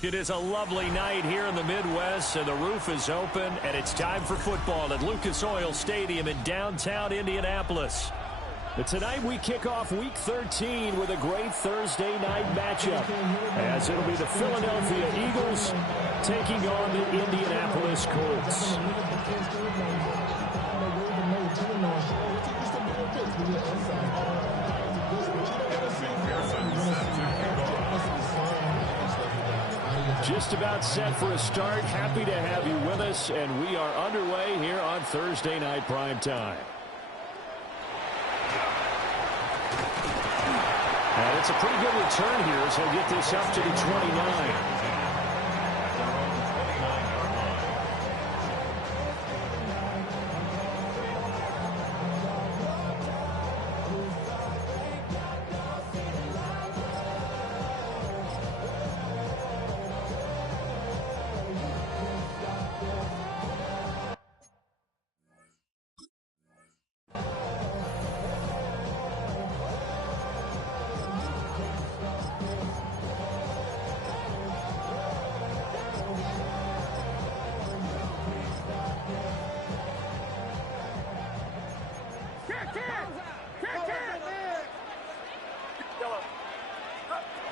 It is a lovely night here in the Midwest, and the roof is open, and it's time for football at Lucas Oil Stadium in downtown Indianapolis. But tonight we kick off Week 13 with a great Thursday night matchup, as it'll be the Philadelphia Eagles taking on the Indianapolis Colts. Just about set for a start. Happy to have you with us, and we are underway here on Thursday Night Prime Time. And it's a pretty good return here as he'll get this up to the 29.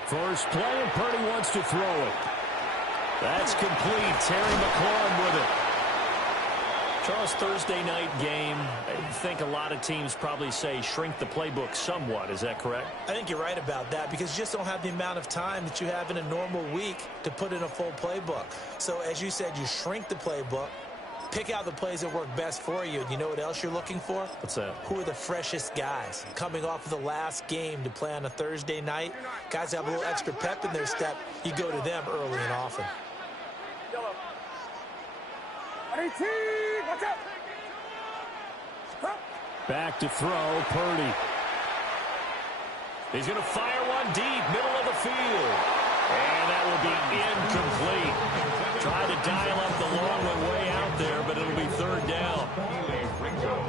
First play, and Purdy wants to throw it. That's complete. Terry McLaurin with it. Charles, Thursday night game, I think a lot of teams probably say shrink the playbook somewhat. Is that correct? I think you're right about that because you just don't have the amount of time that you have in a normal week to put in a full playbook. So, as you said, you shrink the playbook. Pick out the plays that work best for you. And you know what else you're looking for? What's that? Who are the freshest guys coming off of the last game to play on a Thursday night? Guys have a little extra pep in their step. You go to them early and often. Back to throw, Purdy. He's going to fire one deep, middle of the field. And that will be incomplete. Tried to dial up the long one way out there, but it'll be third down.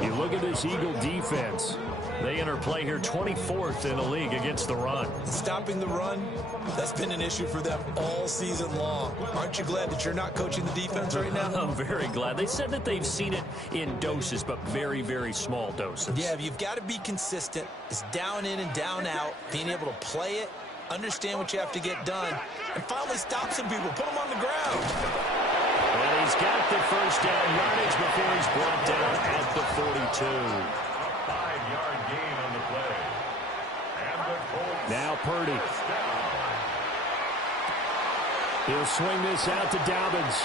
You look at this Eagle defense. They enter play here 24th in the league against the run. Stopping the run, that's been an issue for them all season long. Aren't you glad that you're not coaching the defense right now? I'm very glad. They said that they've seen it in doses, but very, very small doses. Yeah, you've got to be consistent. It's down in and down out, being able to play it, understand what you have to get done, and finally stop some people, put them on the ground. And he's got the first down yardage before he's brought down at the 42. 5-yard gain on the play. And the Colts. Now Purdy. He'll swing this out to Dobbins.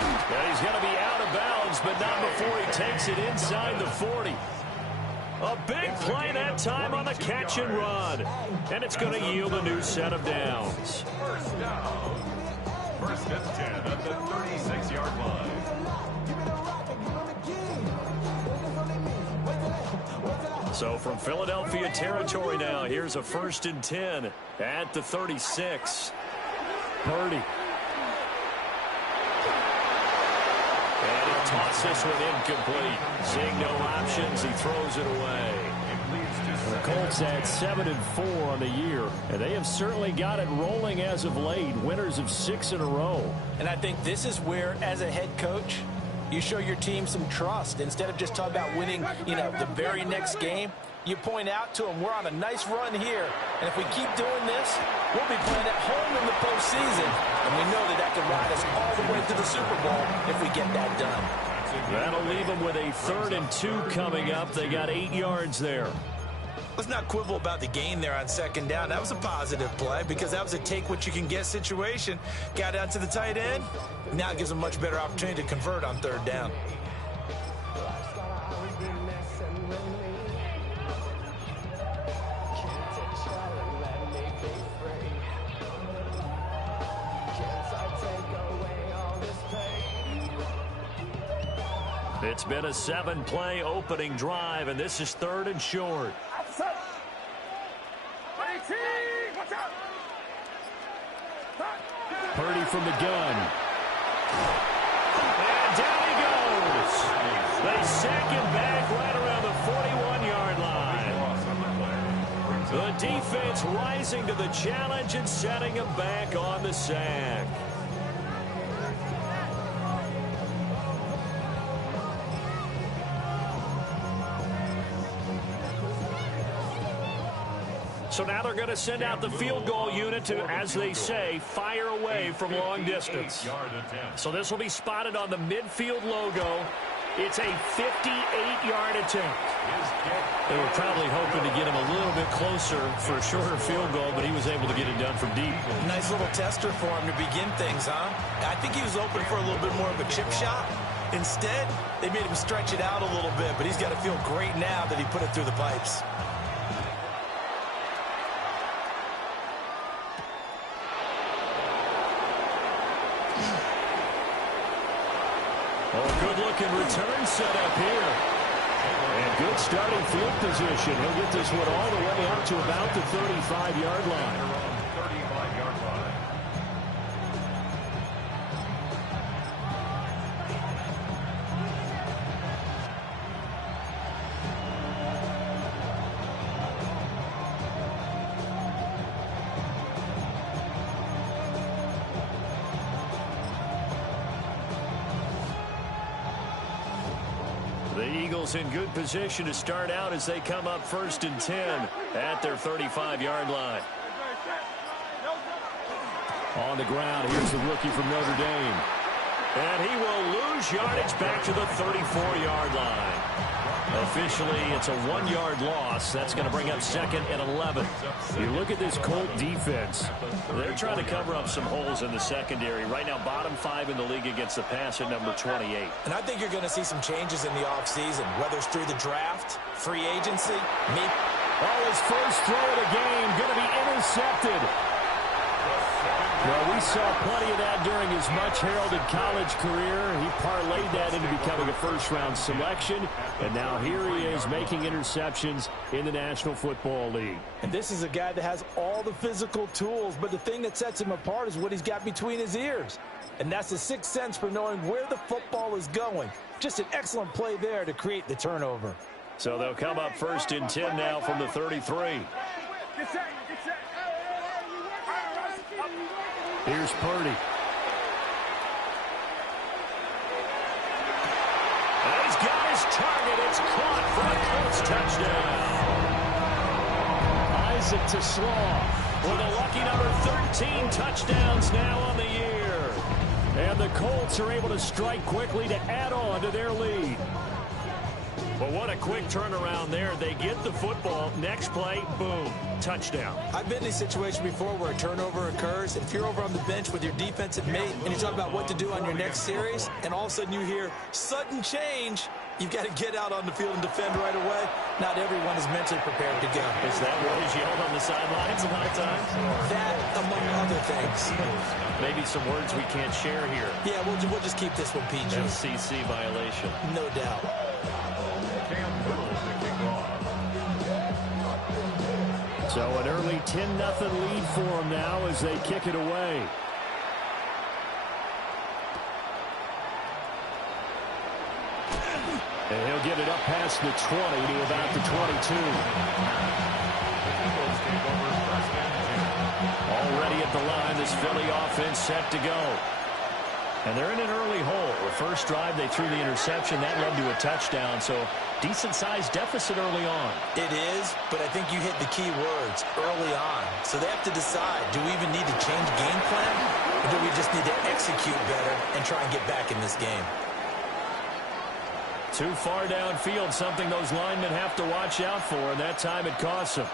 And he's going to be out of bounds, but not before he takes it inside the 40. A big play that time on the catch and run. And it's going to yield a new set of downs. First down. First and 10 at the 36-yard line. So from Philadelphia territory now, here's a first and 10 at the 36. Purdy. And he'll toss this one incomplete. Seeing no options, he throws it away. The Colts at 7-4 on the year, and they have certainly got it rolling as of late. Winners of 6 in a row. And I think this is where, as a head coach, you show your team some trust. Instead of just talking about winning, the very next game, you point out to them, we're on a nice run here. And if we keep doing this, we'll be playing at home in the postseason. And we know that can ride us all the way to the Super Bowl if we get that done. That'll leave them with a 3rd and 2 coming up. They got 8 yards there. Let's not quibble about the gain there on second down. That was a positive play because that was a take-what-you-can-get situation. Got out to the tight end. Now it gives them a much better opportunity to convert on third down. It's been a 7-play opening drive, and this is 3rd and short. Purdy from the gun. And down he goes. They sack him back right around the 41-yard line. The The defense rising to the challenge and setting him back on the sack. So now they're going to send out the field goal unit to, as they say, fire away from long distance. So this will be spotted on the midfield logo. It's a 58-yard attempt. They were probably hoping to get him a little bit closer for a shorter field goal, but he was able to get it done from deep. Nice little tester for him to begin things, huh? I think he was open for a little bit more of a chip shot. Instead, they made him stretch it out a little bit, but he's got to feel great now that he put it through the pipes. Good-looking return set up here. And good starting field position. He'll get this one all the way up to about the 35-yard line. The Eagles in good position to start out as they come up 1st and 10 at their 35-yard line. On the ground, here's the rookie from Notre Dame. And he will lose yardage back to the 34-yard line. Officially, it's a 1-yard loss. That's going to bring up 2nd and 11. You look at this Colt defense. They're trying to cover up some holes in the secondary. Right now, bottom 5 in the league against the pass at number 28. And I think you're going to see some changes in the offseason, whether it's through the draft, free agency, maybe. Oh, his first throw of the game going to be intercepted. Well, we saw plenty of that during his much-heralded college career. He parlayed that into becoming a first-round selection, and now here he is making interceptions in the National Football League. And this is a guy that has all the physical tools, but the thing that sets him apart is what he's got between his ears. And that's the sixth sense for knowing where the football is going. Just an excellent play there to create the turnover. So they'll come up 1st and 10 now from the 33. Here's Purdy. And he's got his target. It's caught for a Colts touchdown. Isaac to Slaw with a lucky number 13 touchdowns now on the year. And the Colts are able to strike quickly to add on to their lead. But what a quick turnaround there. They get the football. Next play, boom, touchdown. I've been in a situation before where a turnover occurs. If you're over on the bench with your defensive mate and you talk about what to do on your next series, and all of a sudden you hear sudden change, you've got to get out on the field and defend right away. Not everyone is mentally prepared to go. Is that what is yelled on the sidelines a lot of times? That, among other things. Maybe some words we can't share here. Yeah, we'll just keep this one PG. FCC violation. No doubt. So an early 10-0 lead for them now as they kick it away. And he'll get it up past the 20 to about the 22. Already at the line, this Philly offense set to go. And they're in an early hole. The first drive, they threw the interception. That led to a touchdown, so decent-sized deficit early on. It is, but I think you hit the key words, early on. So they have to decide, do we even need to change game plan, or do we just need to execute better and try and get back in this game? Too far downfield, something those linemen have to watch out for, and that time it costs them.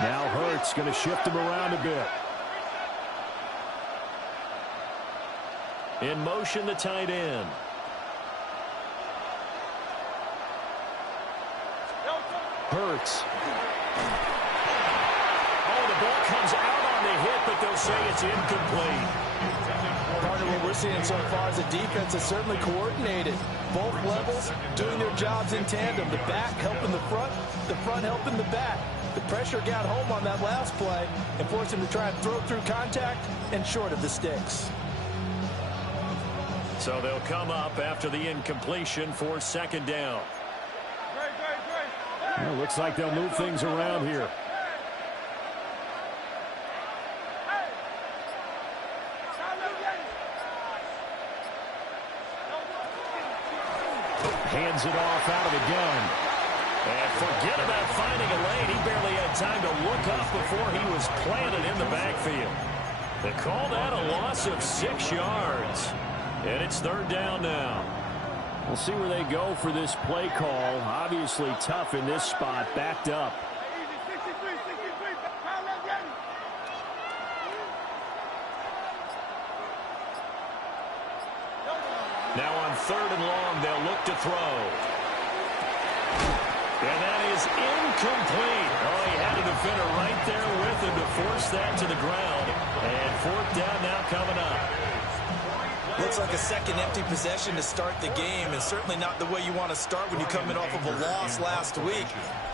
Now Hurts going to shift him around a bit. In motion, the tight end. Hurts. Oh, the ball comes out on the hit, but they'll say it's incomplete. Partner, what we're seeing so far is a defense that's certainly coordinated. Both levels doing their jobs in tandem. The back helping the front helping the back. The pressure got home on that last play and forced him to try and throw through contact and short of the sticks. So they'll come up after the incompletion for second down. Well, looks like they'll move things around here. Hands it off out of the gun. And forget about finding a lane. He barely had time to look up before he was planted in the backfield. They call that a loss of 6 yards. And it's third down now. We'll see where they go for this play call. Obviously tough in this spot, backed up. Now on third and long, they'll look to throw. And that is incomplete. Oh, he had a defender right there with him to force that to the ground. And fourth down now coming up. Looks like a second empty possession to start the game, and certainly not the way you want to start when you come in off of a loss last week.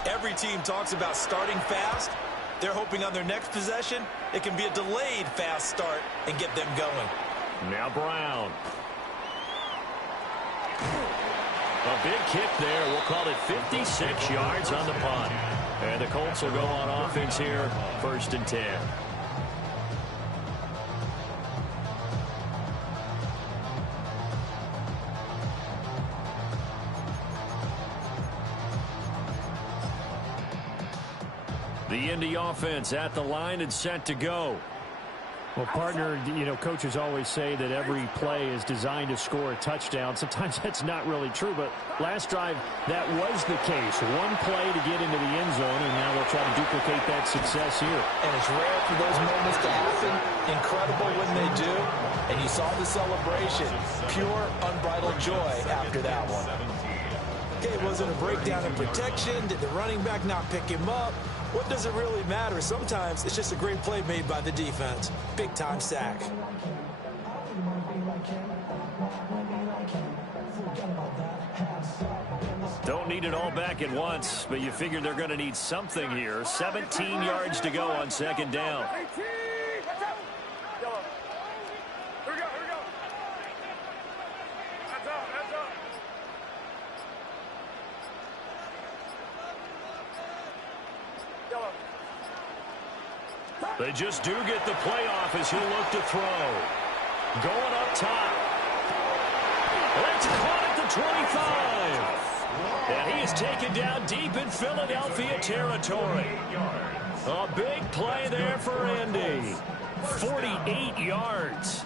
Every team talks about starting fast. They're hoping on their next possession, it can be a delayed fast start and get them going. Now Brown. A big kick there. We'll call it 56 yards on the punt. And the Colts will go on offense here, 1st and 10. The Indy offense at the line and set to go. Well, partner, you know, coaches always say that every play is designed to score a touchdown. Sometimes that's not really true, but last drive, that was the case. One play to get into the end zone, and now they'll try to duplicate that success here. And it's rare for those moments to happen. Incredible when they do. And you saw the celebration. Pure, unbridled joy after that one. Okay, was it a breakdown in protection? Did the running back not pick him up? What does it really matter? Sometimes it's just a great play made by the defense. Big-time sack. Don't need it all back at once, but you figure they're going to need something here. 17 yards to go on second down. They just do get the play off as he'll look to throw. Going up top. It's caught at the 25. And he is taken down deep in Philadelphia territory. A big play there for Indy. 48 yards.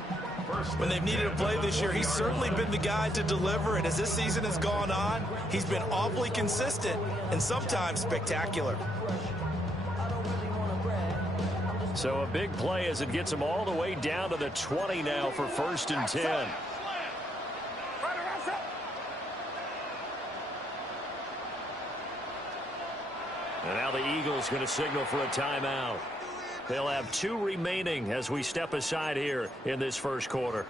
When they've needed a play this year, he's certainly been the guy to deliver. And as this season has gone on, he's been awfully consistent and sometimes spectacular. So a big play as it gets him all the way down to the 20 now for 1st and 10. And now the Eagles going to signal for a timeout. They'll have 2 remaining as we step aside here in this first quarter.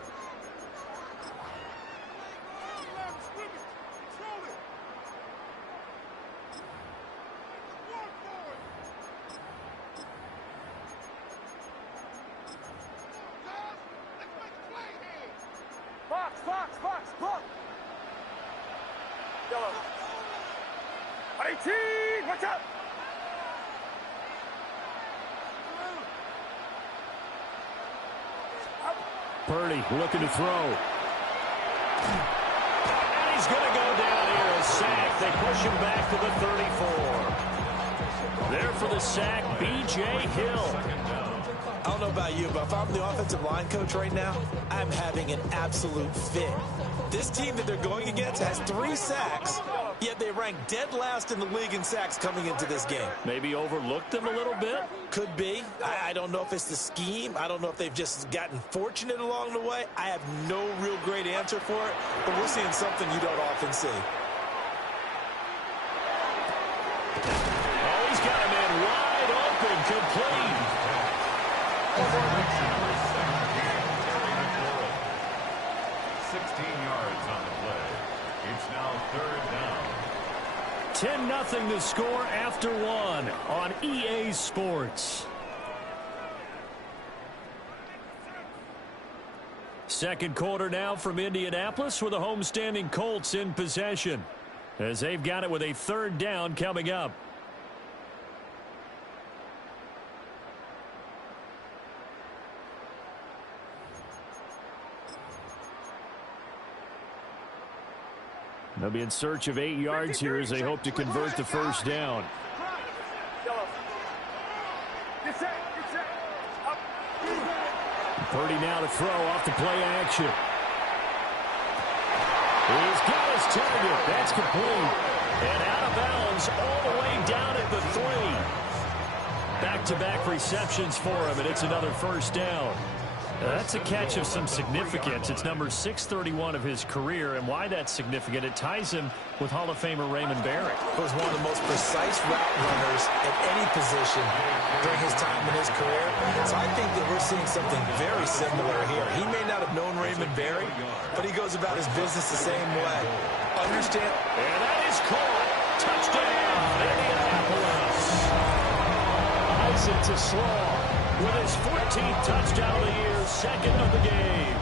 Box. Yellow. 18, watch out. Purdy looking to throw. And he's going to go down here, a sack. They push him back to the 34. There for the sack, B.J. Hill. I don't know about you, but if I'm the offensive line coach right now, I'm having an absolute fit. This team that they're going against has 3 sacks, yet they rank dead last in the league in sacks coming into this game. Maybe overlooked them a little bit? Could be. I don't know if it's the scheme. I don't know if they've just gotten fortunate along the way. I have no real great answer for it, but we're seeing something you don't often see. Oh, he's got a man wide open, complete. 16 yards on the play. It's now 3rd down. 10-0 to score after 1 on EA Sports. Second quarter now from Indianapolis with the homestanding Colts in possession, as they've got it with a third down coming up. They'll be in search of 8 yards here as they hope to convert the first down. Purdy now to throw off the play action. He's got his target. That's complete. And out of bounds all the way down at the 3. Back-to-back receptions for him, and it's another first down. That's a catch of some significance. It's number 631 of his career, and why that's significant, it ties him with Hall of Famer Raymond Barrett. He was one of the most precise route runners at any position during his time in his career. So I think that we're seeing something very similar here. He may not have known Raymond Barrett, but he goes about his business the same way. Understand? And that is caught. Touchdown, Indianapolis. Isaac to Slaw with his 14th touchdown of the year, second of the game.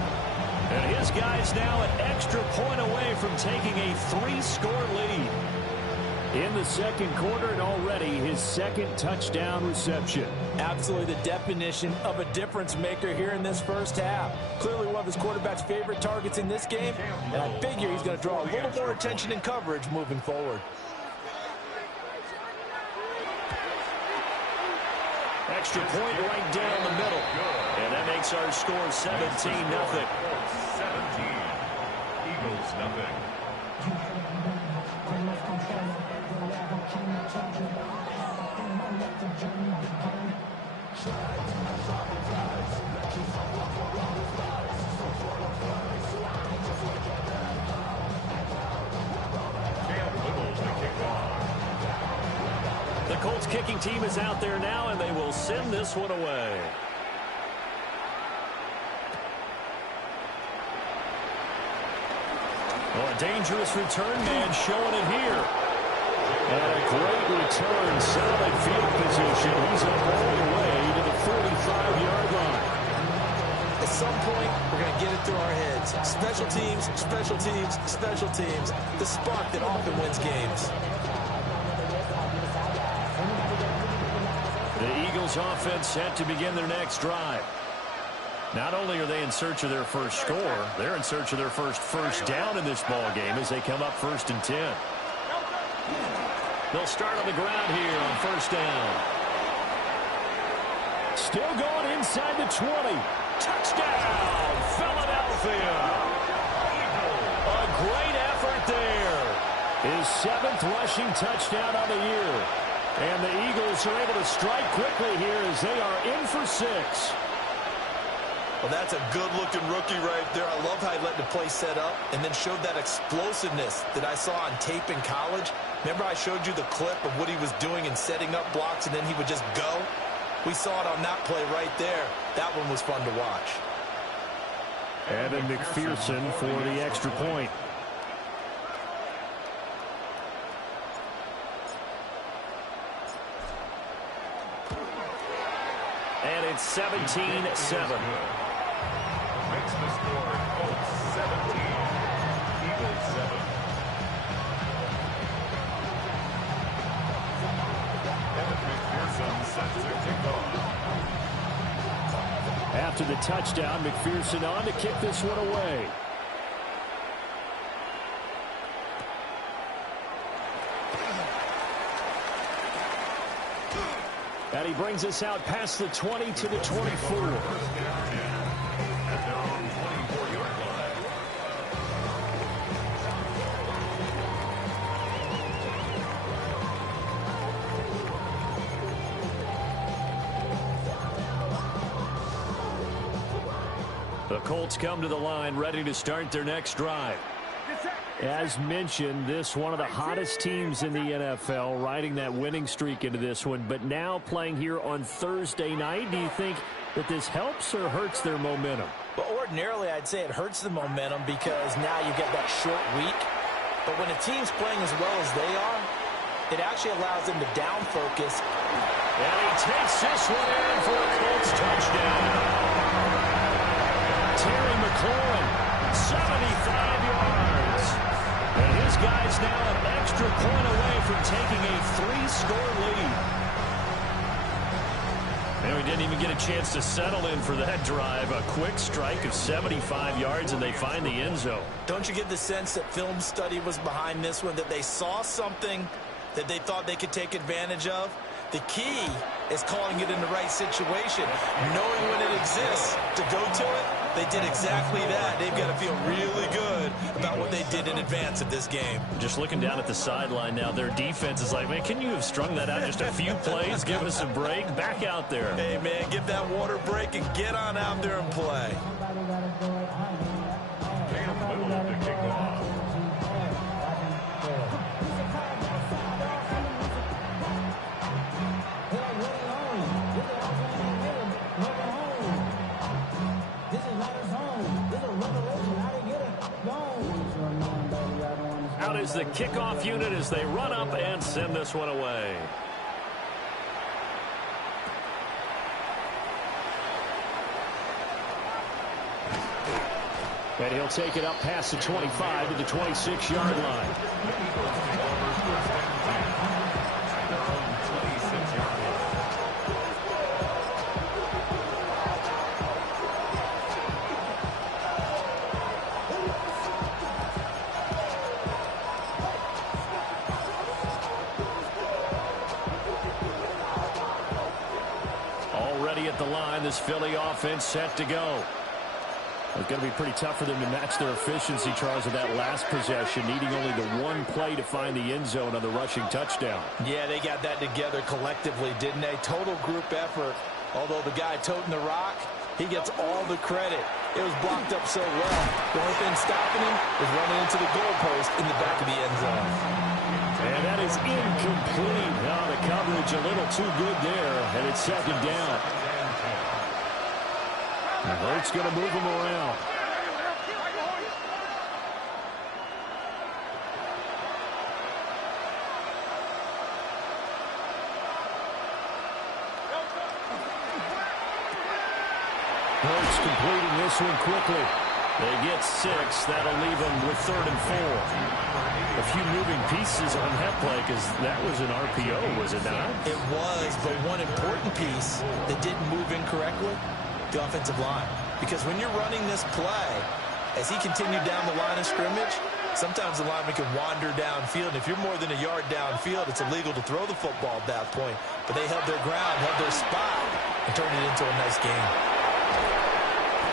And his guys now an extra point away from taking a 3-score lead. In the second quarter, and already his second touchdown reception. Absolutely the definition of a difference maker here in this first half. Clearly one of his quarterback's favorite targets in this game, and I figure he's going to draw a little more attention and coverage moving forward. Extra point right down the middle. And that makes our score 17-0. 17. Eagles nothing. The Colts kicking team is out there now, and they will send this one away. Well, a dangerous return man showing it here. And a great return, solid field position. He's up all the way to the 45-yard line. At some point, we're going to get it through our heads. Special teams, special teams, special teams. The spark that often wins games. The Eagles offense set to begin their next drive. Not only are they in search of their first score, they're in search of their first down in this ball game as they come up 1st and 10. They'll start on the ground here on first down. Still going inside the 20. Touchdown, Philadelphia. A great effort there. His 7th rushing touchdown of the year. And the Eagles are able to strike quickly here as they are in for 6. Well, that's a good-looking rookie right there. I love how he let the play set up and then showed that explosiveness that I saw on tape in college. Remember I showed you the clip of what he was doing and setting up blocks, and then he would just go? We saw it on that play right there. That one was fun to watch. Evan McPherson for the extra point. And it's 17-7. Makes the score Colts 17. Eagles 7. Evan McPherson sets their kickoff. After the touchdown, McPherson on to kick this one away. And he brings us out past the 20 to the 24. The Colts come to the line ready to start their next drive. As mentioned, this one of the hottest teams in the NFL, riding that winning streak into this one, but now playing here on Thursday night. Do you think that this helps or hurts their momentum? Well, ordinarily, I'd say it hurts the momentum because now you get that short week. But when a team's playing as well as they are, it actually allows them to down focus. And he takes this one in for a Colts touchdown. Terry McLaurin going. 75 yards. And his guy's now an extra point away from taking a 3-score lead. And we didn't even get a chance to settle in for that drive. A quick strike of 75 yards, and they find the end zone. Don't you get the sense that film study was behind this one, that they saw something that they thought they could take advantage of? The key is calling it in the right situation, knowing when it exists to go to it. They did exactly that. They've got to feel really good about what they did in advance of this game. Just looking down at the sideline now, their defense is like, man, can you have strung that out just a few plays? Give us a break. Back out there. Hey, man, give that water break and get on out there and play. Out is the kickoff unit as they run up and send this one away. And he'll take it up past the 25 to the 26-yard line. Already at the line, this Philly offense set to go. It's going to be pretty tough for them to match their efficiency, Charles, of that last possession, needing only the one play to find the end zone on the rushing touchdown. Yeah, they got that together collectively, didn't they? Total group effort. Although the guy toting the rock, he gets all the credit. It was blocked up so well. The only thing stopping him was running into the goalpost in the back of the end zone. And that is incomplete. Now the coverage a little too good there, and it's second down. Hurts going to move him around. Hurts completing this one quickly. They get 6. That'll leave them with 3rd and 4. A few moving pieces on that play because that was an RPO, was it not? It was, but one important piece that didn't move incorrectly, the offensive line. Because when you're running this play, as he continued down the line of scrimmage, sometimes the lineman can wander downfield. If you're more than a yard downfield, it's illegal to throw the football at that point. But they held their ground, held their spot, and turned it into a nice game.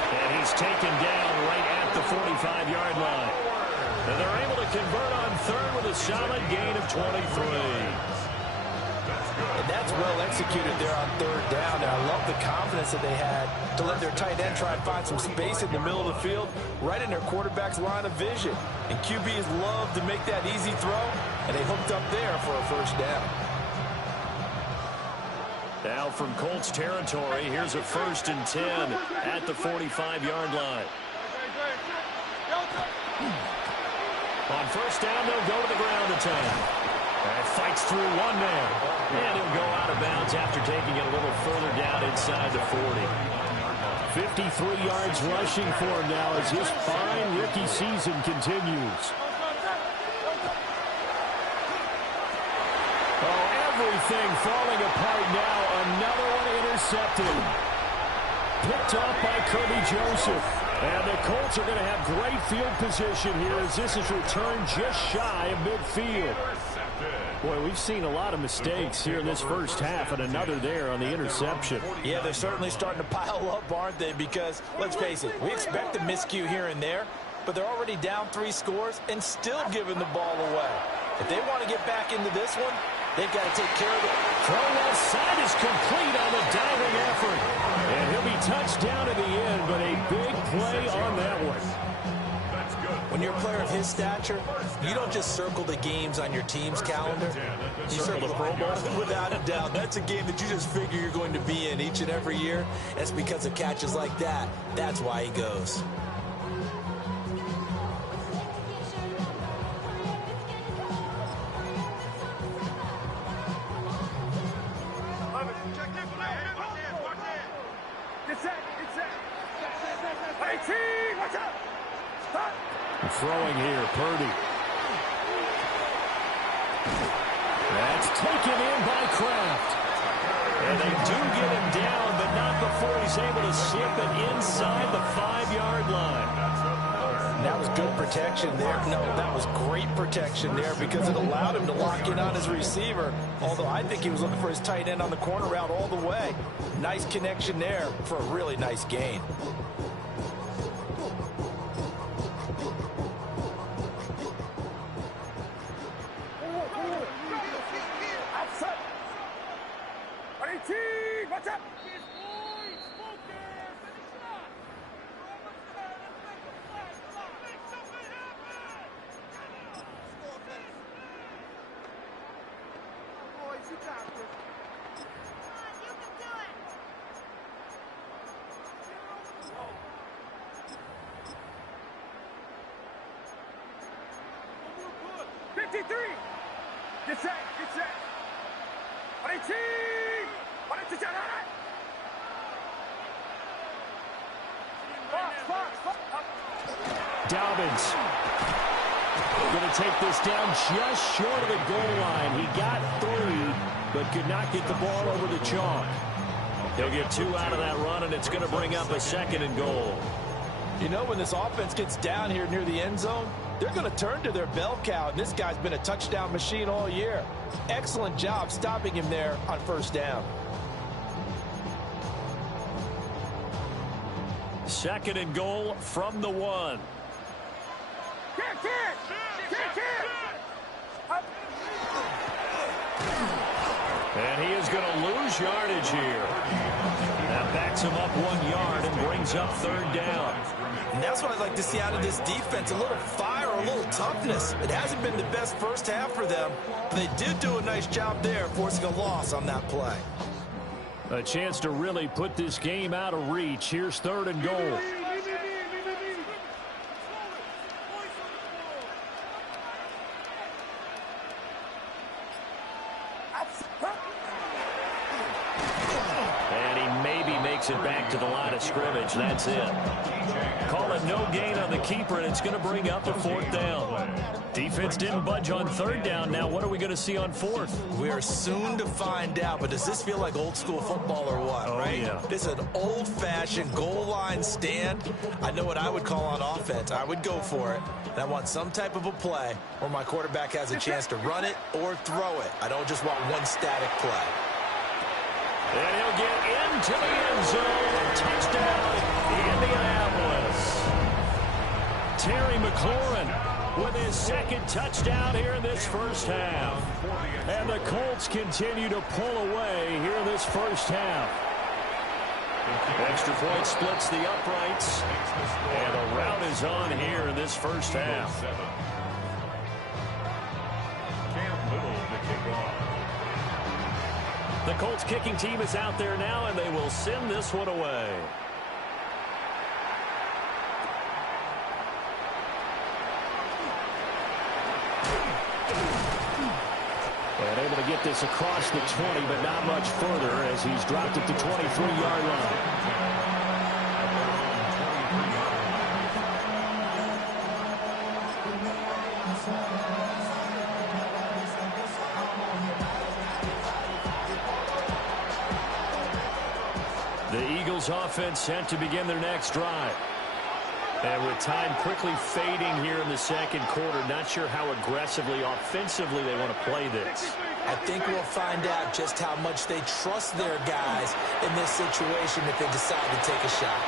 And he's taken down right at the 45-yard line. And they're able to convert on 3rd with a solid gain of 23. And that's well executed there on 3rd down. And I love the confidence that they had to let their tight end try and find some space in the middle of the field, right in their quarterback's line of vision. And QBs love to make that easy throw, and they hooked up there for a 1st down. Now from Colts territory, here's a 1st and 10 at the 45-yard line. On 1st down, they'll go to the ground attack. And fights through one man. And he'll go out of bounds after taking it a little further down inside the 40. 53 yards rushing for him now as his fine rookie season continues. Oh, everything falling apart now. Another one intercepted. Picked off by Kirby Joseph. And the Colts are going to have great field position here as this is returned just shy of midfield. Boy, we've seen a lot of mistakes here in this first half, and another there on the interception. Yeah, they're certainly starting to pile up, aren't they? Because, let's face it, we expect a miscue here and there, but they're already down 3 scores and still giving the ball away. If they want to get back into this one, they've got to take care of it. Throw left side is complete on the diving effort. And he'll be touched down at the end, but a big play on that one. When you're a player of his stature, you don't just circle the games on your team's calendar. You circle the Pro Bowl without a doubt. That's a game that you just figure you're going to be in each and every year. That's because of catches like that. That's why he goes. Get set. Watch out. Stop. Throwing here, Purdy. That's taken in by Kraft. And they do get him down, but not before he's able to slip it inside the 5-yard line. That was good protection there. No, that was great protection there because it allowed him to lock in on his receiver. Although I think he was looking for his tight end on the corner route all the way. Nice connection there for a really nice gain. Watch out. You got this. Come on, you can do it. 53. Get set. Get set. 18. 22. Fox. Dobbins going to take this down just short of the goal line. He got 3, but could not get the ball over the chalk. He'll get 2 out of that run, and it's going to bring up a 2nd and goal. You know, when this offense gets down here near the end zone, they're going to turn to their bell cow, and this guy's been a touchdown machine all year. Excellent job stopping him there on 1st down. 2nd and goal from the 1. And he is going to lose yardage here. That backs him up 1 yard and brings up 3rd down. And that's what I'd like to see out of this defense, a little fire, a little toughness. It hasn't been the best first half for them, but they did do a nice job there forcing a loss on that play. A chance to really put this game out of reach. Here's 3rd and goal. It back to the line of scrimmage. That's it. Call it no gain on the keeper, and it's going to bring up a 4th down. Defense didn't budge on 3rd down. Now what are we going to see on 4th? We are soon to find out, but does this feel like old school football or what, right? Yeah. This is an old-fashioned goal line stand. I know what I would call on offense. I would go for it. And I want some type of a play where my quarterback has a chance to run it or throw it. I don't just want one static play. And he'll get into the end zone. Touchdown, Indianapolis. Terry McLaurin with his 2nd touchdown here in this first half. And the Colts continue to pull away here in this first half. Extra point splits the uprights. And the rout is on here in this first half. Cam Little to kick off. The Colts kicking team is out there now, and they will send this one away. And able to get this across the 20, but not much further as he's dropped at the 23-yard line. The Eagles offense set to begin their next drive. And with time quickly fading here in the 2nd quarter, not sure how aggressively, offensively they want to play this. I think we'll find out just how much they trust their guys in this situation if they decide to take a shot.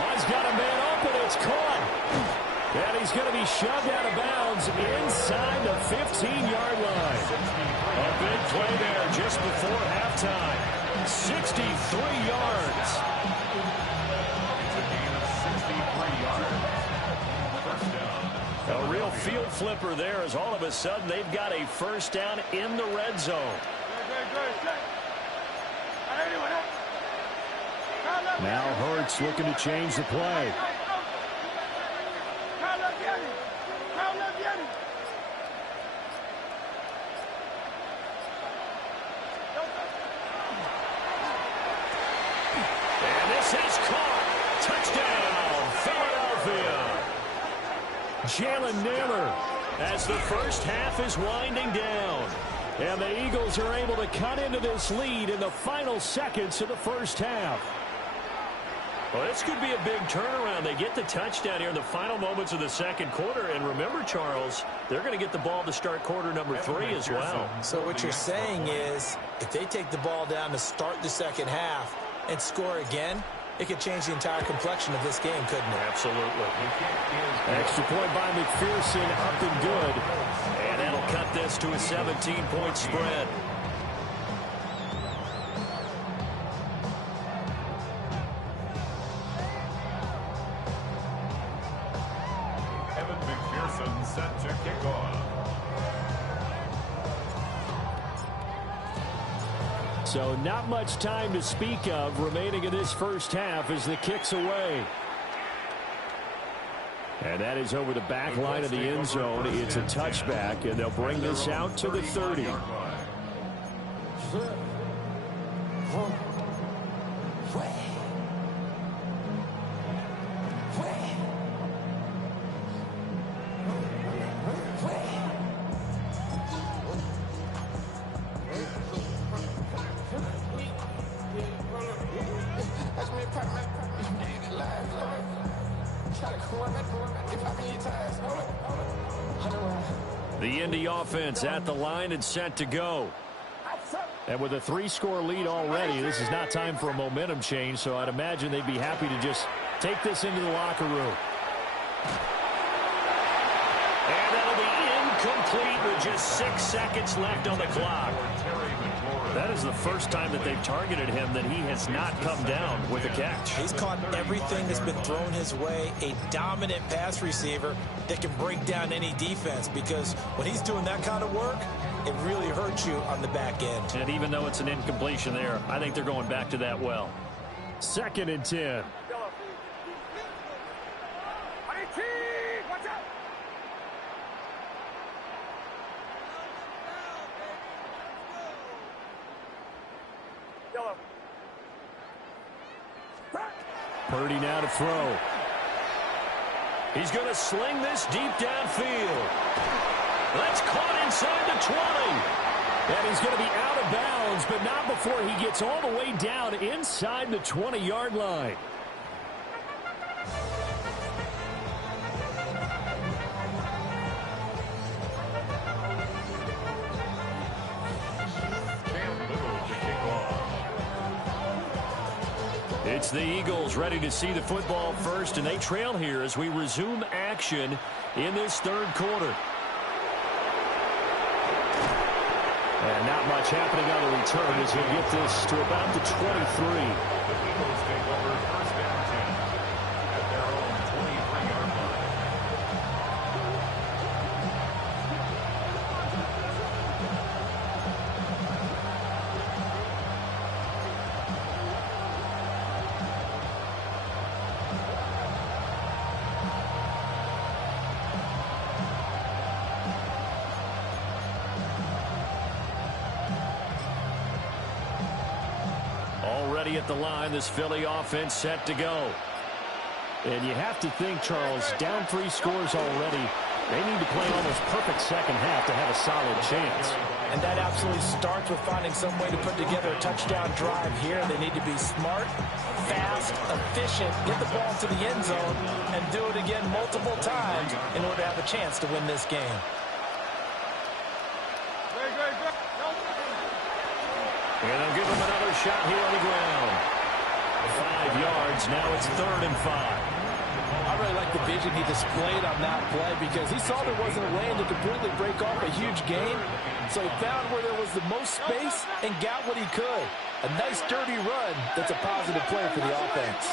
Oh, he's got a man open. It's caught. And he's going to be shoved out of bounds inside the 15-yard line. A big play there just before halftime. 63 yards. It's a gain of 63 yards. First down. A real field flipper there as all of a sudden they've got a 1st down in the red zone. Now Hurts looking to change the play. This is caught. Touchdown, Philadelphia. Jalen Naylor as the first half is winding down. And the Eagles are able to cut into this lead in the final seconds of the first half. Well, this could be a big turnaround. They get the touchdown here in the final moments of the second quarter. And remember, Charles, they're going to get the ball to start quarter number 3 as well. So what you're saying is if they take the ball down to start the second half and score again, it could change the entire complexion of this game, couldn't it? Absolutely. Extra point by McPherson, up and good. And that'll cut this to a 17-point spread. Set to kick off. So not much time to speak of remaining in this first half as the kick's away. And that is over the back line of the end zone. It's a touchback, and they'll bring this out to the 30. The Indy offense at the line and set to go. And with a 3-score lead already, this is not time for a momentum change, so I'd imagine they'd be happy to just take this into the locker room. And that'll be incomplete with just 6 seconds left on the clock. That is the first time that they've targeted him that he has not come down with a catch. He's caught everything that's been thrown his way. A dominant pass receiver that can break down any defense, because when he's doing that kind of work, it really hurts you on the back end. And even though it's an incompletion there, I think they're going back to that well. 2nd and 10. Watch out! Purdy now to throw. He's going to sling this deep downfield. That's caught inside the 20. And he's going to be out of bounds, but not before he gets all the way down inside the 20-yard line. It's the Eagles ready to see the football first, and they trail here as we resume action in this third quarter. And not much happening on the return as we get this to about the 23. The Eagles take over first down 10 at their own 23-yard line. Already at the line, this Philly offense set to go. And you have to think, Charles, down 3 scores already. They need to play almost perfect second half to have a solid chance. And that absolutely starts with finding some way to put together a touchdown drive here. They need to be smart, fast, efficient, get the ball to the end zone, and do it again multiple times in order to have a chance to win this game. And they'll give him another shot here on the ground. 5 yards. Now it's 3rd and 5. I really like the vision he displayed on that play, because he saw there wasn't a lane to completely break off a huge gain. So he found where there was the most space and got what he could. A nice, dirty run that's a positive play for the offense.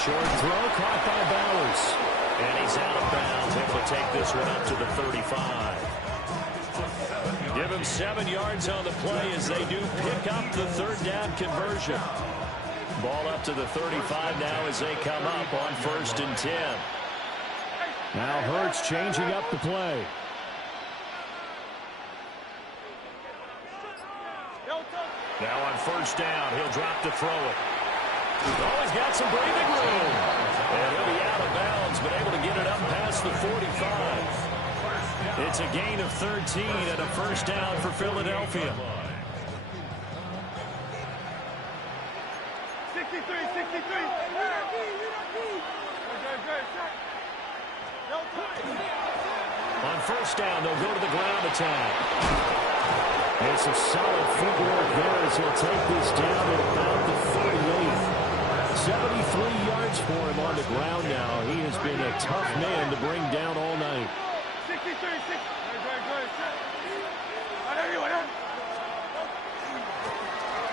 Short throw caught by Bowers. And he's out of bounds, able to take this one up to the 35. Give him 7 yards on the play as they do pick up the 3rd down conversion. Ball up to the 35 now as they come up on 1st and 10. Now Hurts changing up the play. Now on first down, he'll drop to throw it. Oh, he's got some breathing room. And he'll be out of bounds, but able to get it up past the 45. It's a gain of 13 and a first down for Philadelphia. 63. On first down, they'll go to the ground attack. It's a solid footwork there as he'll take this down at about the 48. 73 yards for him on the ground now. He has been a tough man to bring down all night. 63.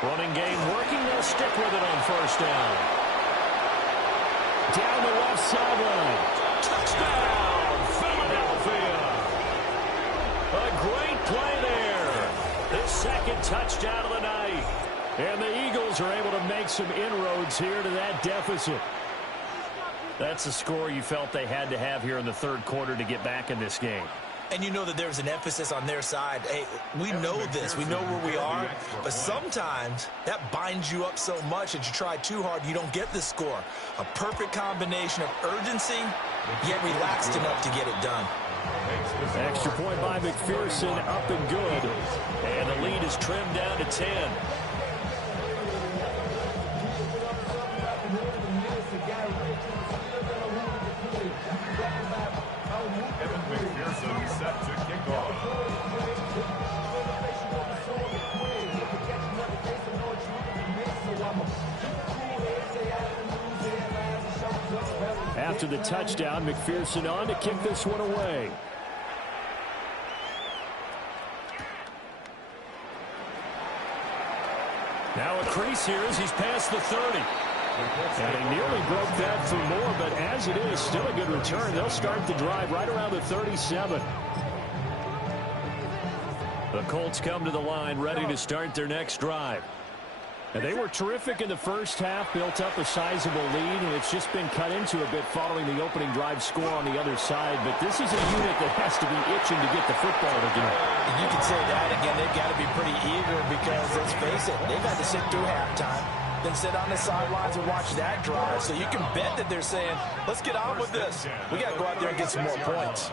Running game working. They'll stick with it on first down. Down the left sideline. Touchdown, Philadelphia. A great play there. His second touchdown of the night. And the Eagles are able to make some inroads here to that deficit. That's the score you felt they had to have here in the third quarter to get back in this game. And you know that there's an emphasis on their side. Hey, we know this. We know where we are. But sometimes that binds you up so much that you try too hard, you don't get the score. A perfect combination of urgency, yet relaxed enough to get it done. Extra point by McPherson, up and good. And the lead is trimmed down to 10. Set to kick off. After the touchdown, McPherson on to kick this one away. Now a crease here as he's past the 30. And he nearly broke that for more, but as it is, still a good return. They'll start the drive right around the 37. The Colts come to the line ready to start their next drive. And they were terrific in the first half, built up a sizable lead, and it's just been cut into a bit following the opening drive score on the other side. But this is a unit that has to be itching to get the football again. You can say that again. They've got to be pretty eager because, let's face it, they've had to sit through halftime, then sit on the sidelines and watch that drive. So you can bet that they're saying, let's get on with this. We got to go out there and get some more points.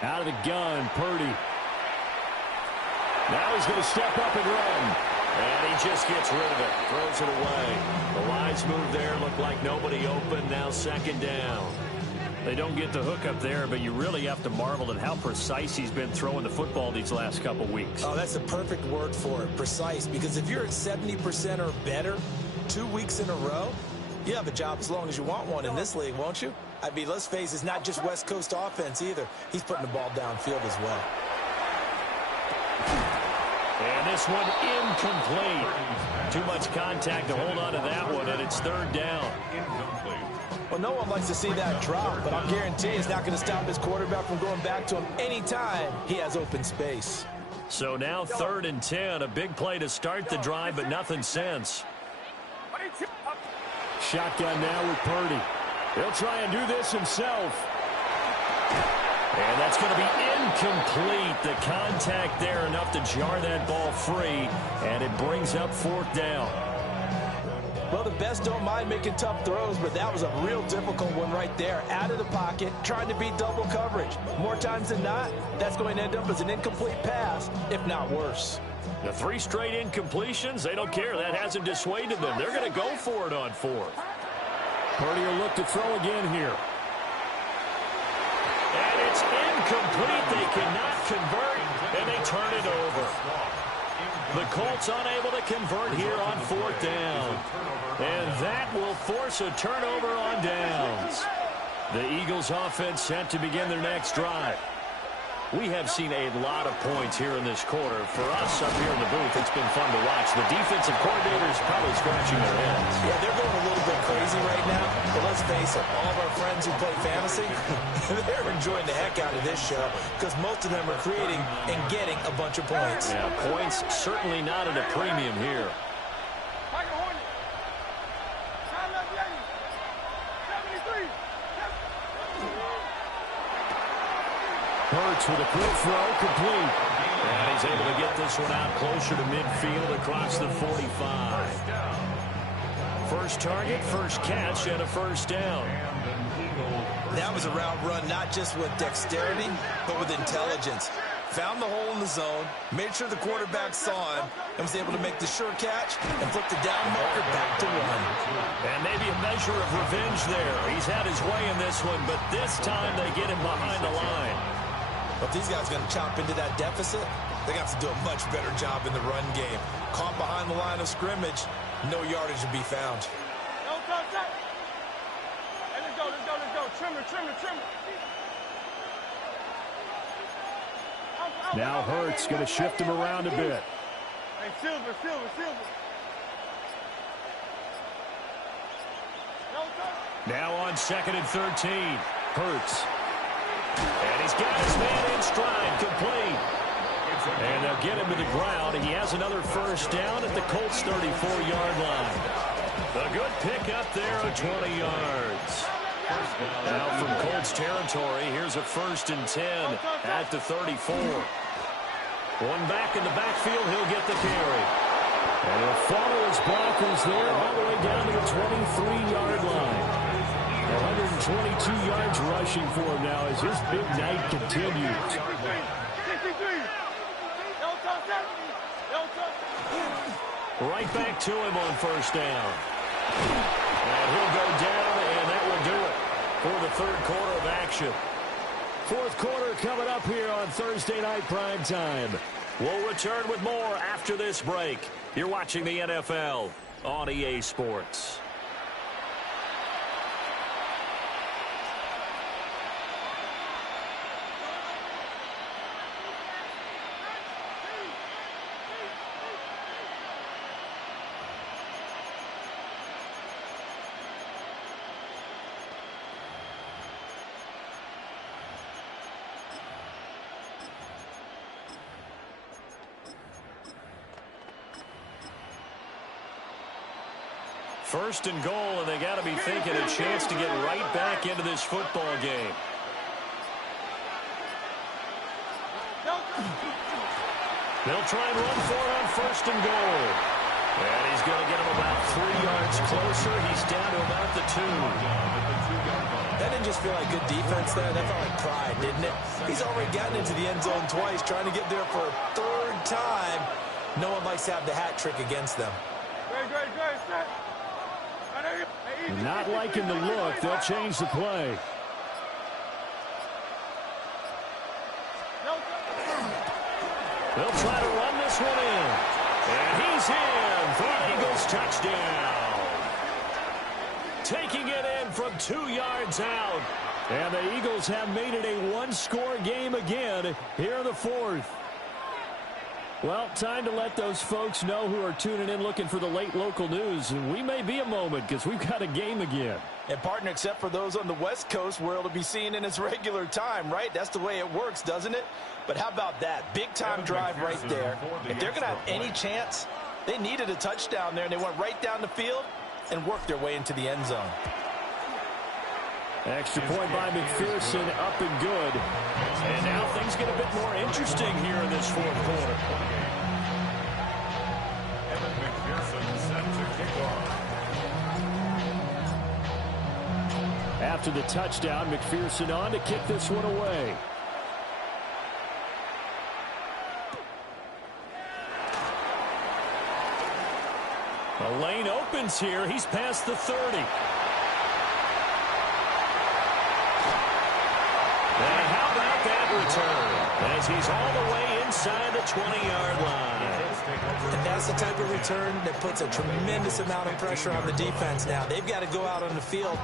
Out of the gun, Purdy. Now he's going to step up and run. And he just gets rid of it, throws it away. The lines move there, look like nobody open, now second down. They don't get the hook up there, but you really have to marvel at how precise he's been throwing the football these last couple weeks. Oh, that's the perfect word for it, precise, because if you're at 70% or better 2 weeks in a row, you have a job as long as you want one in this league, won't you? I mean, let's face it, it's not just West Coast offense either. He's putting the ball downfield as well. And this one incomplete. Too much contact to hold on to that one, and it's third down. Well, no one likes to see that drop, but I'll guarantee it's not going to stop his quarterback from going back to him anytime he has open space. So now 3rd and 10, a big play to start the drive, but nothing since. Shotgun now with Purdy. He'll try and do this himself. And that's going to be incomplete. The contact there enough to jar that ball free, and it brings up 4th down. Well, the best don't mind making tough throws, but that was a real difficult one right there. Out of the pocket, trying to beat double coverage. More times than not, that's going to end up as an incomplete pass, if not worse. The 3 straight incompletions, they don't care. That hasn't dissuaded them. They're going to go for it on 4th. Purdy will look to throw again here. And it's incomplete. They cannot convert, and they turn it over. The Colts unable to convert here on 4th down. And that will force a turnover on downs. The Eagles offense set to begin their next drive. We have seen a lot of points here in this quarter. For us up here in the booth, it's been fun to watch. The defensive coordinators probably scratching their heads. Yeah, they're going a little bit crazy right now. But let's face it, all of our friends who play fantasy, they're enjoying the heck out of this show because most of them are creating and getting a bunch of points. Yeah, points certainly not at a premium here. Hurts with a quick throw, complete. And he's able to get this one out closer to midfield across the 45. First target, first catch, and a first down. That was a route run, not just with dexterity, but with intelligence. Found the hole in the zone, made sure the quarterback saw him, and was able to make the sure catch and flip the down marker back to one. And maybe a measure of revenge there. He's had his way in this one, but this time they get him behind the line. If these guys are going to chop into that deficit, they got to do a much better job in the run game. Caught behind the line of scrimmage, no yardage to be found. Hey, let's go. Trimmer. Now Hurts going to shift him around a bit. Hey, Silver. Now on 2nd and 13. Hurts. And he's got his man in stride, complete. And they'll get him to the ground. He has another first down at the Colts' 34-yard line. A good pick up there of 20 yards. Now from Colts territory, here's a 1st and 10 at the 34. One back in the backfield, he'll get the carry. And he'll follow his blockers there all the way down to the 23-yard line. 122 yards rushing for him now as his big night continues. Right back to him on first down. And he'll go down, and that will do it for the 3rd quarter of action. 4th quarter coming up here on Thursday Night Prime Time. We'll return with more after this break. You're watching the NFL on EA Sports. First and goal, and they got to be thinking a chance to get right back into this football game. They'll try and run for it on 1st and goal. And he's going to get him about 3 yards closer. He's down to about the 2. That didn't just feel like good defense there. That felt like pride, didn't it? He's already gotten into the end zone twice, trying to get there for a 3rd time. No one likes to have the hat trick against them. Great. Not liking the look. They'll change the play. They'll try to run this one in. And he's in for an Eagles touchdown. Taking it in from 2 yards out. And the Eagles have made it a one-score game again here in the 4th. Well, time to let those folks know who are tuning in looking for the late local news. And we may be a moment because we've got a game again. And, partner, except for those on the West Coast where it'll be seen in its regular time, right? That's the way it works, doesn't it? But how about that? Big-time drive right there. If they're going to have any chance, they needed a touchdown there, and they went right down the field and worked their way into the end zone. Extra point by McPherson, up and good. And now things get a bit more interesting here in this 4th quarter. Evan McPherson set to kick off. After the touchdown, McPherson on to kick this one away. The lane opens here. He's past the 30. And how about that return? As he's all the way inside the 20-yard line. And that's the type of return that puts a tremendous amount of pressure on the defense now. They've got to go out on the field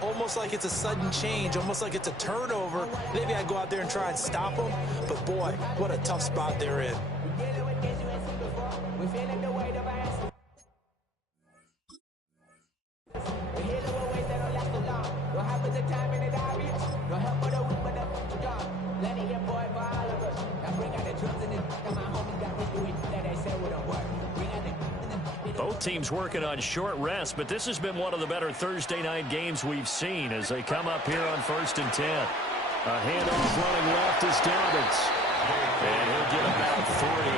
almost like it's a sudden change, almost like it's a turnover. They've got to go out there and try and stop them. But, boy, what a tough spot they're in. Both teams working on short rest, but this has been one of the better Thursday night games we've seen as they come up here on 1st and 10. A handoff running left is Dobbins. And he'll get about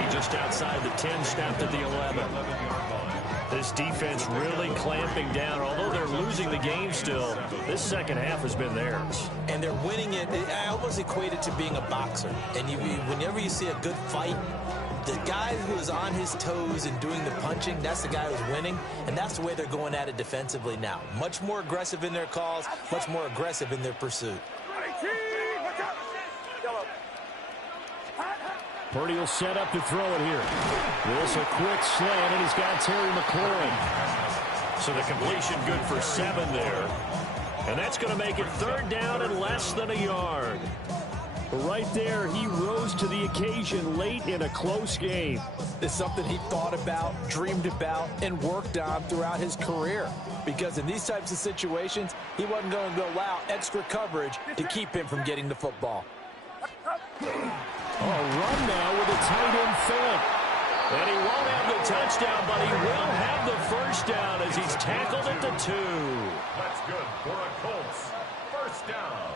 3 just outside the 10, snapped at the 11. This defense really clamping down. Although they're losing the game still, this second half has been theirs. And they're winning it. I almost equate it to being a boxer. And whenever you see a good fight, the guy who is on his toes and doing the punching, that's the guy who's winning. And that's the way they're going at it defensively now. Much more aggressive in their calls, much more aggressive in their pursuit. Purdy will set up to throw it here. This a quick slant, and he's got Terry McLaurin. So the completion good for 7 there. And that's going to make it 3rd down and less than a yard. Right there, he rose to the occasion late in a close game. It's something he thought about, dreamed about, and worked on throughout his career. Because in these types of situations, he wasn't going to allow extra coverage to keep him from getting the football. Oh, run now with a tight end fake. And he won't have the touchdown, but he will have the first down as he's tackled at the 2. That's good for a Colts. First down.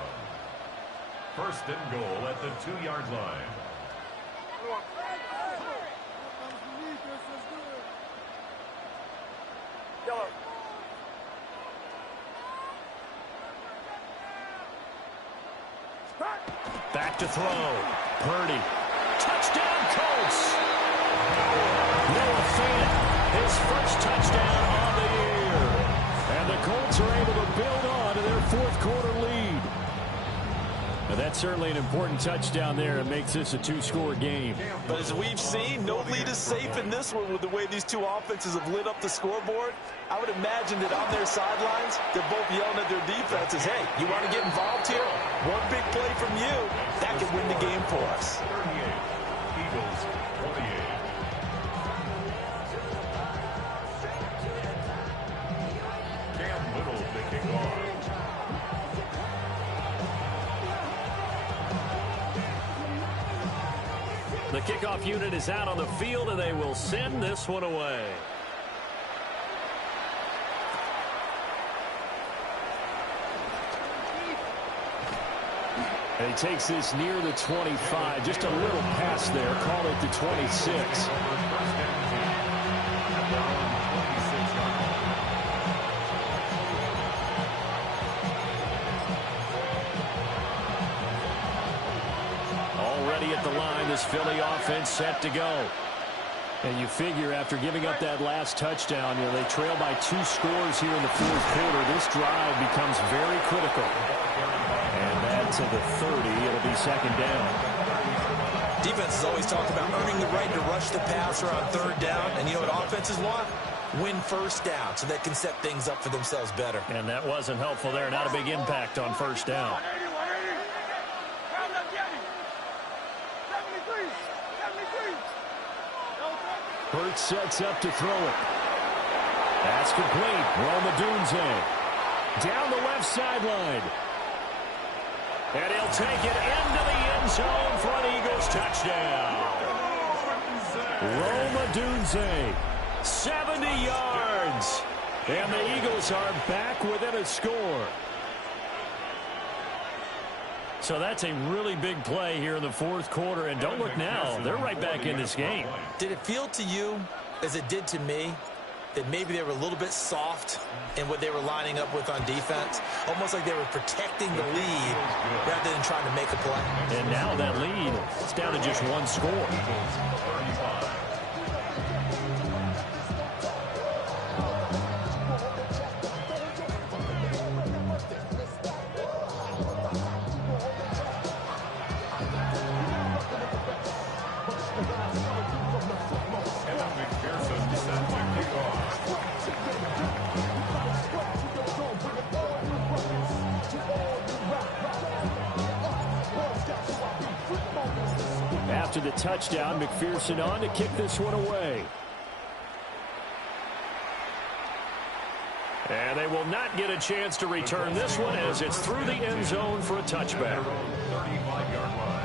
1st and goal at the 2-yard line. Back to throw. Purdy. Touchdown, Colts. Noah Fant, his first touchdown on the year. And the Colts are able to build on to their 4th quarter lead. Now that's certainly an important touchdown there. It makes this a 2-score game. But as we've seen, no lead is safe in this one with the way these two offenses have lit up the scoreboard. I would imagine that on their sidelines, they're both yelling at their defenses, hey, you want to get involved here? One big play from you, that could win the game for us. 38. Eagles 28. Cam Little picking off. The kickoff unit is out on the field, and they will send this one away. And he takes this near the 25. Just a little pass there. Call it the 26. Already at the line, this Philly offense set to go. And you figure after giving up that last touchdown, they trail by 2 scores here in the 4th quarter. This drive becomes very critical. And that to the 30. It'll be 2nd down. Defenses always talk about earning the right to rush the passer on 3rd down. And you know what offenses want? Win 1st down so they can set things up for themselves better. And that wasn't helpful there. Not a big impact on 1st down. Hurts sets up to throw it. That's complete. Roma Dunze down the left sideline. And he'll take it into the end zone for an Eagles touchdown. Roma Dunze, 70 yards. and the Eagles are back within a score. So that's a really big play here in the 4th quarter. And don't look now, they're right back in this game. Did it feel to you, as it did to me, that maybe they were a little bit soft in what they were lining up with on defense? Almost like they were protecting the lead rather than trying to make a play. And now that lead is down to just 1 score. After the touchdown, McPherson on to kick this one away. And they will not get a chance to return this one as it's through the end zone for a touchback. 35-yard line.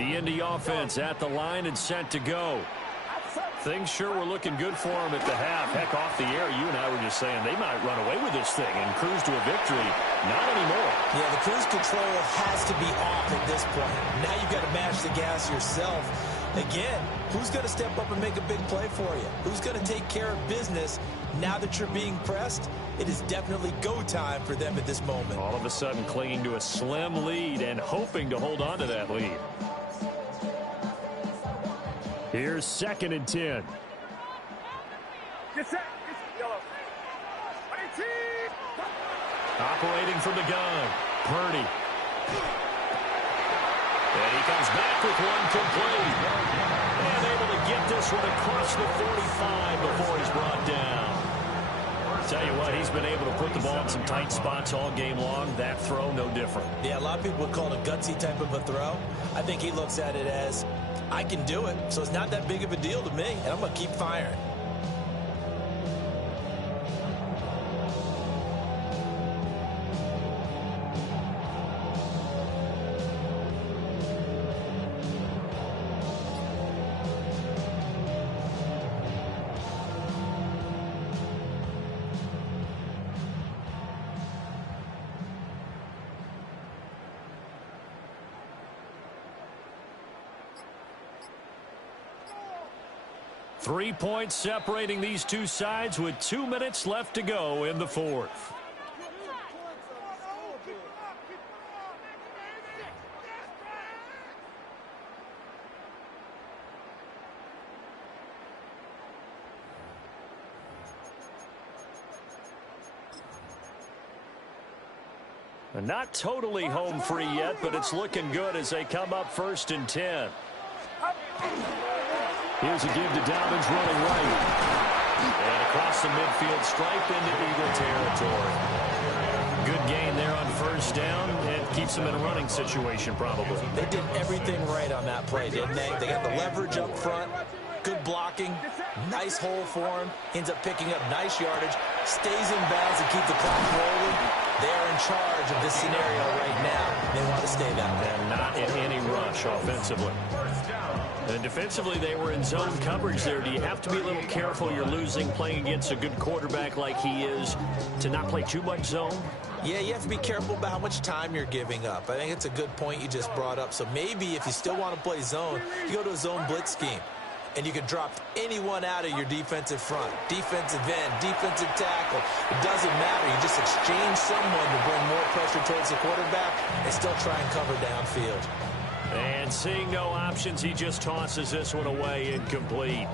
The Indy offense at the line and set to go. Things sure were looking good for him at the half. Heck, off the air, you and I were just saying they might run away with this thing and cruise to a victory. Not anymore. Yeah, the cruise control has to be off at this point. Now you've got to mash the gas yourself. Again, who's going to step up and make a big play for you? Who's going to take care of business now that you're being pressed? It is definitely go time for them at this moment. All of a sudden clinging to a slim lead and hoping to hold on to that lead. Here's 2nd and 10. Get set. Yellow. 18. Operating from the gun, Purdy. And he comes back with one complete. And able to get this one across the 45 before he's brought down. Tell you what, he's been able to put the ball in some tight spots all game long. That throw, no different. Yeah, a lot of people would call it a gutsy type of a throw. I think he looks at it as, I can do it, so it's not that big of a deal to me, and I'm going to keep firing. Three points separating these two sides with 2 minutes left to go in the fourth. And not totally home free yet, but it's looking good as they come up 1st and 10. Here's a give to Dobbins running right. And across the midfield stripe into Eagle territory. Good gain there on 1st down and keeps them in a running situation probably. They did everything right on that play, didn't they? They got the leverage up front, good blocking, nice hole for him, ends up picking up nice yardage, stays in bounds to keep the clock rolling. They are in charge of this scenario right now. They want to stay that way. And not in any rush offensively. And defensively, they were in zone coverage there. Do you have to be a little careful? You're losing playing against a good quarterback like he is to not play too much zone? Yeah, you have to be careful about how much time you're giving up. I think it's a good point you just brought up. So maybe if you still want to play zone, you go to a zone blitz scheme. And you can drop anyone out of your defensive front. Defensive end, defensive tackle. It doesn't matter. You just exchange someone to bring more pressure towards the quarterback and still try and cover downfield. And seeing no options, he just tosses this one away incomplete.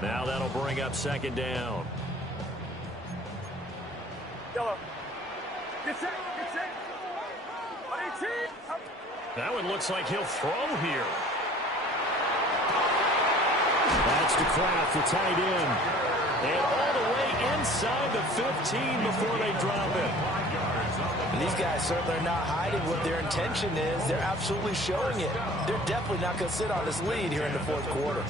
Now that'll bring up 2nd down. Yellow. Get set. Get set. 18. That one looks like he'll throw here. That's to Kraft, the tight end. And all the way inside the 15 before they drop it. And these guys certainly are not hiding what their intention is. They're absolutely showing it. They're definitely not going to sit on this lead here in the 4th quarter.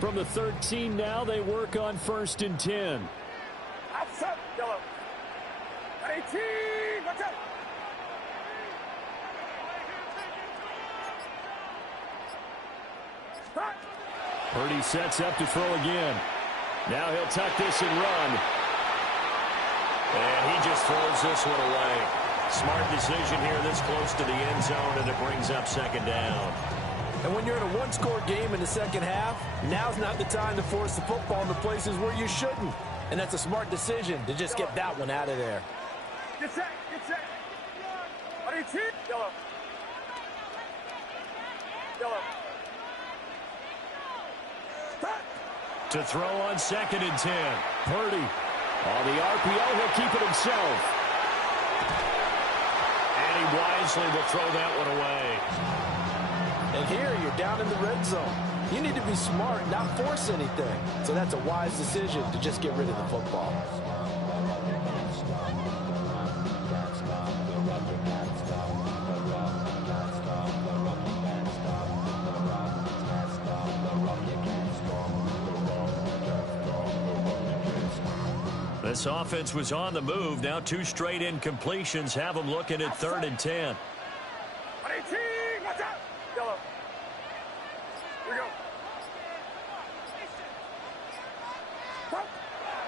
From the 13 now, they work on 1st and 10. Outside. Yellow. 18. Watch out. Purdy sets up to throw again. Now he'll tuck this and run. And he just throws this one away. Smart decision here this close to the end zone, and it brings up 2nd down. And when you're in a one-score game in the second half, now's not the time to force the football into places where you shouldn't. And that's a smart decision to just get that one out of there. Get set. Get set. 18. Yellow. Yellow. To throw on 2nd and 10. Purdy on the RPO, he'll keep it himself. And he wisely will throw that one away. And here you're down in the red zone. You need to be smart, not force anything. So that's a wise decision to just get rid of the football. This offense was on the move. Now 2 straight incompletions have them looking at 3rd and 10. 18.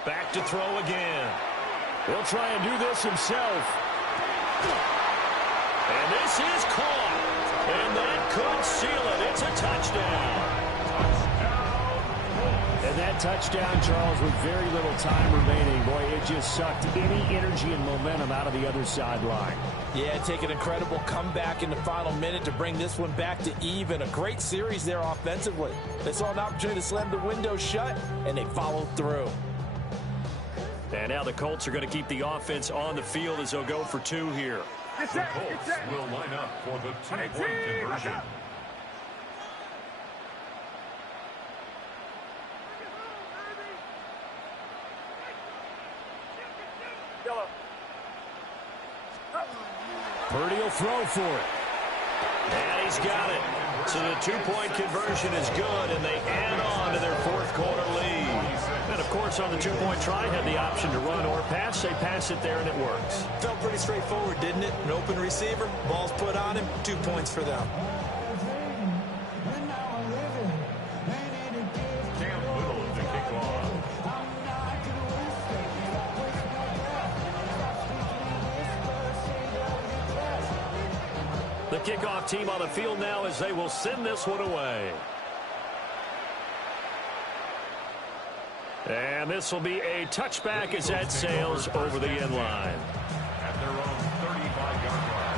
Back to throw again. He'll try and do this himself. And this is caught. And that could seal it. It's a touchdown. And that touchdown, Charles, with very little time remaining, boy, it just sucked any energy and momentum out of the other sideline. Yeah, take an incredible comeback in the final minute to bring this one back to even. A great series there offensively. They saw an opportunity to slam the window shut, and they followed through. And now the Colts are going to keep the offense on the field as they'll go for 2 here. The Colts will line up for the 2-point conversion. Purdy will throw for it. And he's got it. So the 2-point conversion is good, and they add on to their fourth quarter lead. And, of course, on the 2-point try, had the option to run or pass. They pass it there, and it works. Felt pretty straightforward, didn't it? An open receiver, ball's put on him, 2 points for them. Cam Little to kick off. The kickoff team on the field now as they will send this one away. And this will be a touchback as that sails over the end line. At their own 35-yard line.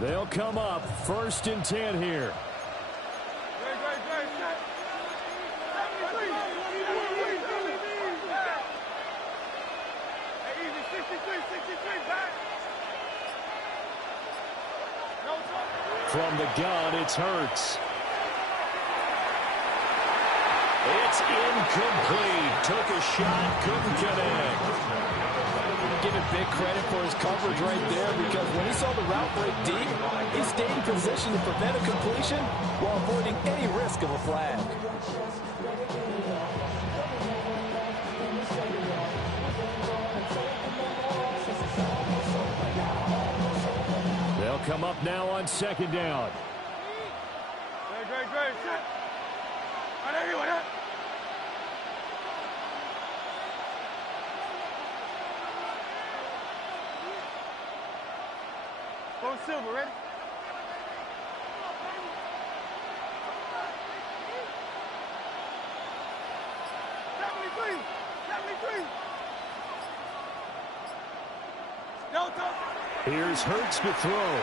They'll come up 1st and 10 here. From the gun, it's Hurts. It's incomplete. Took a shot, couldn't connect. Give it big credit for his coverage right there, because when he saw the route break deep, he stayed in position to prevent a completion while avoiding any risk of a flag. They'll come up now on 2nd down. Great. Go Silver, ready? Here's Hurts to throw.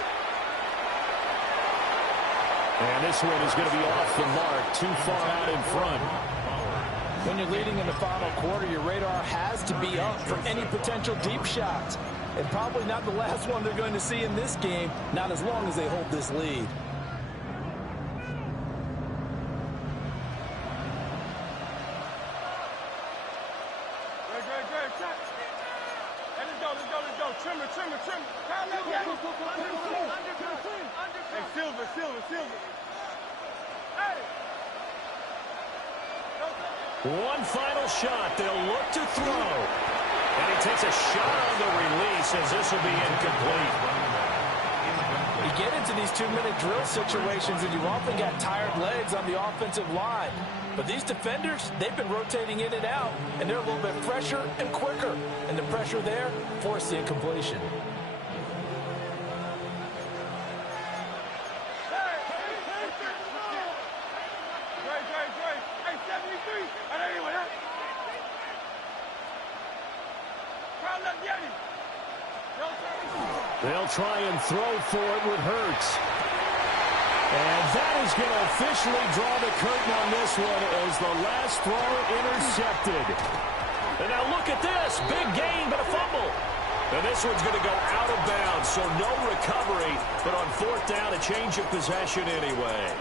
And this one is going to be off the mark, too far out in front. When you're leading in the final quarter, your radar has to be up for any potential deep shots. And probably not the last one they're going to see in this game, not as long as they hold this lead. Great. Shot. Hey, let's go. Trimmer. Hey, Silver. Hey. One final shot. They'll look to throw. And he takes a shot on the release as this will be incomplete. You get into these 2-minute drill situations and you've often got tired legs on the offensive line. But these defenders, they've been rotating in and out, and they're a little bit fresher and quicker. And the pressure there forced the incompletion. Great. Hey, 73. I know you want that. They'll try and throw for it with Hurts. And that is going to officially draw the curtain on this one as the last throw intercepted. And now look at this. Big gain, but a fumble. And this one's going to go out of bounds, so no recovery. But on 4th down, a change of possession anyway.